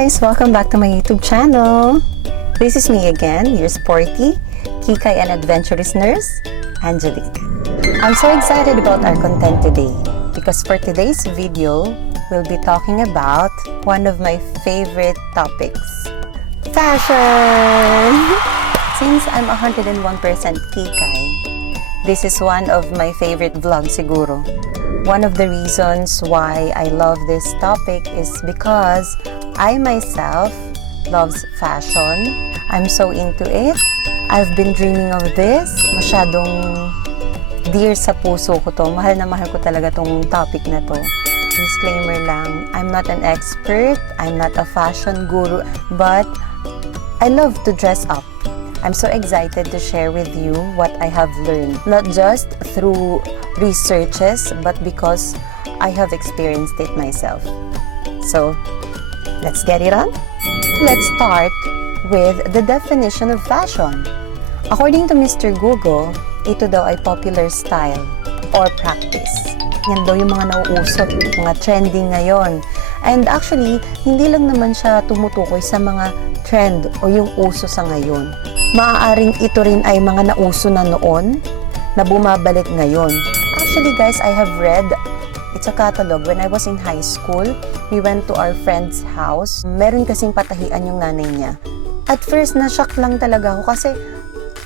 guys! Welcome back to my YouTube channel. This is me again, your sporty, kikay and adventurous nurse, Angelique. I'm so excited about our content today because for today's video, we'll be talking about one of my favorite topics, fashion! Since I'm 101% kikay, this is one of my favorite vlogs siguro. One of the reasons why I love this topic is because I myself loves fashion. I'm so into it. I've been dreaming of this. Masyadong dear sa puso ko to. Mahal na mahal ko talaga tong topic na to. Disclaimer lang, I'm not an expert. I'm not a fashion guru. But I love to dress up. I'm so excited to share with you what I have learned. Not just through researches, but because I have experienced it myself. So, let's get it on. Let's start with the definition of fashion. According to Mr. Google, ito daw ay popular style or practice. Yan daw yung mga nauuso, mga trending ngayon. And actually, hindi lang naman siya tumutukoy sa mga trend o yung uso sa ngayon. Maaaring ito rin ay mga nauso na noon na bumabalik ngayon. Actually guys, I have read, it's a catalog. When I was in high school, we went to our friend's house. Meron kasing patahian yung nanay niya. At first, na-shock lang talaga ako kasi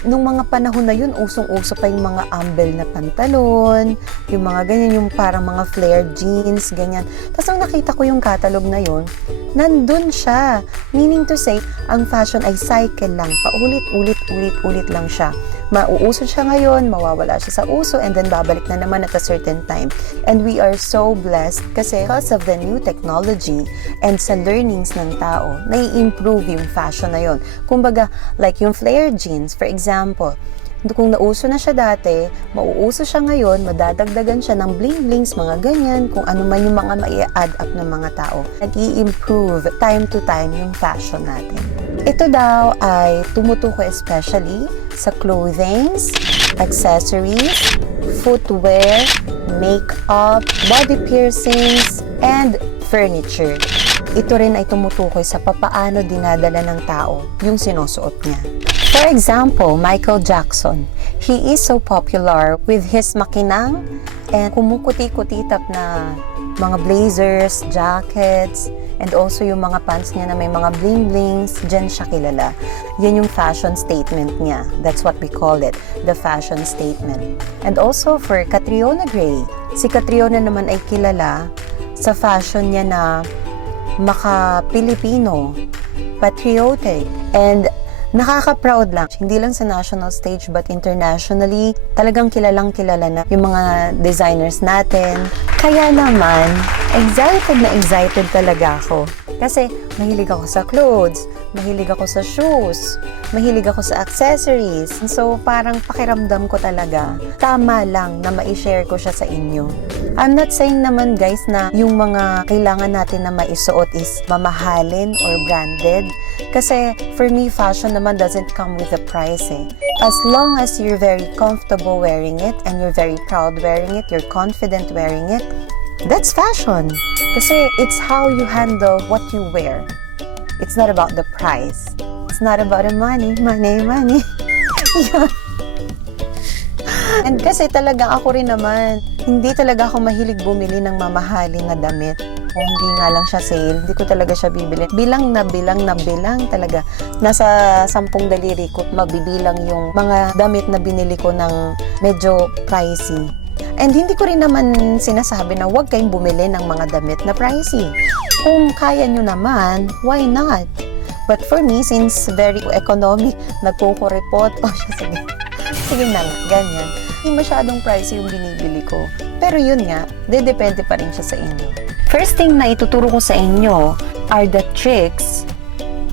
nung mga panahon na yun, usong-uso pa yung mga ambel na pantalon, yung mga ganyan, yung parang mga flare jeans, ganyan. Tapos nung nakita ko yung catalog na yun, nandun siya. Meaning to say, ang fashion ay cycle lang. Paulit-ulit lang siya. Mauuso siya ngayon, mawawala siya sa uso, and then babalik na naman at a certain time. And we are so blessed kasi because of the new technology and sa learnings ng tao, nai-improve yung fashion na yun. Kumbaga, like yung flare jeans, for example, kung nauso na siya dati, mauuso siya ngayon, madadagdagan siya ng bling-blings, mga ganyan, kung ano man yung mga mai-add up ng mga tao. Nag-i-improve time to time yung fashion natin. Ito daw ay tumutukoy especially sa clothings, accessories, footwear, makeup, body piercings, and furniture. Ito rin ay tumutukoy sa papaano dinadala ng tao yung sinusuot niya. For example, Michael Jackson. He is so popular with his makinang and kumukuti-kutitap na mga blazers, jackets, and also yung mga pants niya na may mga bling-blings, dyan siya kilala. Yan yung fashion statement niya. That's what we call it, the fashion statement. And also for Catriona Gray. Si Catriona naman ay kilala sa fashion niya na maka-Pilipino, patriotic, and nakaka-proud lang. Hindi lang sa national stage but internationally, talagang kilalang-kilala na yung mga designers natin. Kaya naman, excited talaga ako. Kasi mahilig ako sa clothes, mahilig ako sa shoes, mahilig ako sa accessories. So parang pakiramdam ko talaga, tama lang na ma-share ko siya sa inyo. I'm not saying naman guys na yung mga kailangan natin na maisuot is mamahalin or branded. Kasi for me, fashion naman doesn't come with a price eh. As long as you're very comfortable wearing it and you're very proud wearing it, you're confident wearing it, that's fashion. Kasi it's how you handle what you wear. It's not about the price. It's not about the money. Yeah. And kasi talaga ako rin naman, hindi talaga ako mahilig bumili ng mamahalin na damit. Kung hindi nga lang siya sale, hindi ko talaga siya bibili. Bilang na bilang talaga. Nasa 10 daliri ko, mabibilang yung mga damit na binili ko ng medyo pricey. And hindi ko rin naman sinasabi na huwag kayong bumili ng mga damit na pricey. Kung kaya nyo naman, why not? But for me, since very economic, nagkukuripot, sige na nga, ganyan. Hindi masyadong pricey yung binibili ko. Pero yun nga, depende pa rin siya sa inyo. First thing na ituturo ko sa inyo are the tricks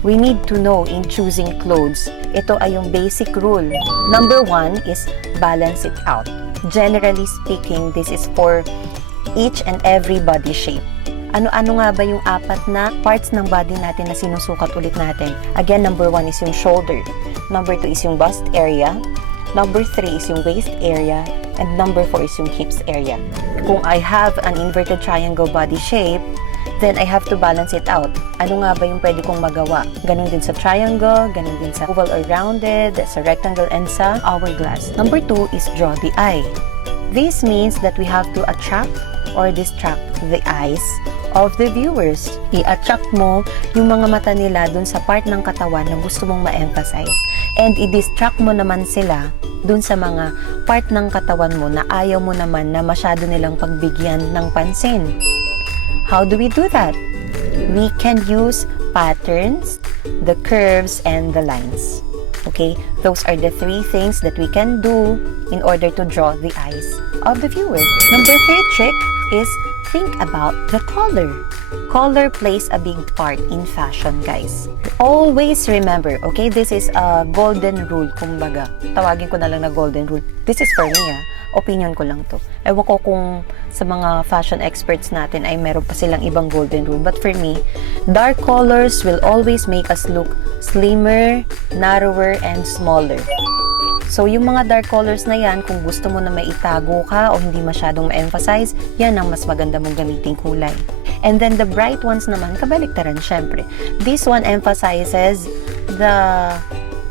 we need to know in choosing clothes. Ito ay yung basic rule. Number 1 is balance it out. Generally speaking, this is for each and every body shape. Ano-ano nga ba yung 4 na parts ng body natin na sinusukat ulit natin? Again, number 1 is yung shoulder. Number 2 is yung bust area. Number 3 is yung waist area. And number 4 is yung hips area. Kung I have an inverted triangle body shape, then I have to balance it out. Ano nga ba yung pwede kong magawa? Ganon din sa triangle, ganon din sa oval or rounded, sa rectangle, and sa hourglass. Number 2 is draw the eye. This means that we have to attract or distract the eyes of the viewers. I-attract mo yung mga mata nila dun sa part ng katawan na gusto mong ma-emphasize. And i-distract mo naman sila dun sa mga part ng katawan mo na ayaw mo naman na masyado nilang pagbigyan ng pansin. How do we do that? We can use patterns, the curves, and the lines. Okay? Those are the 3 things that we can do in order to draw the eyes of the viewers. Number 3 trick is think about the color. Color plays a big part in fashion, guys. Always remember, okay, this is a golden rule, kumbaga. Tawagin ko na lang na golden rule. This is for me, opinion ko lang to. Ewan ko kung sa mga fashion experts natin ay meron pa silang ibang golden rule. But for me, dark colors will always make us look slimmer, narrower, and smaller. So, yung mga dark colors na yan, kung gusto mo na may itago ka o hindi masyadong ma-emphasize, yan ang mas maganda mong gamiting kulay. And then, the bright ones naman, kabaliktaran, syempre. This one emphasizes the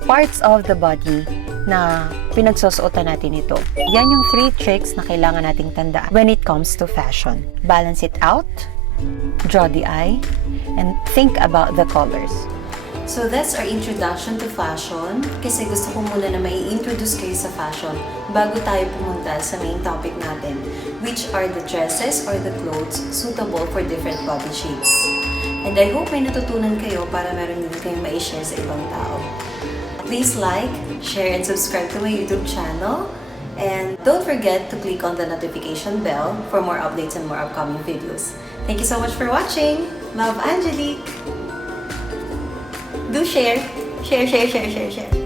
parts of the body na pinagsusuotan natin ito. Yan yung 3 tricks na kailangan nating tandaan when it comes to fashion. Balance it out, draw the eye, and think about the colors. So that's our introduction to fashion. Kasi gusto ko muna na may introduce kayo sa fashion bago tayo pumunta sa main topic natin, which are the dresses or the clothes suitable for different body shapes. And I hope may natutunan kayo para meron din kayong ma-share sa ibang tao. Please like, share, and subscribe to my YouTube channel. And don't forget to click on the notification bell for more updates and more upcoming videos. Thank you so much for watching. Love, Angelique! Do share. Share.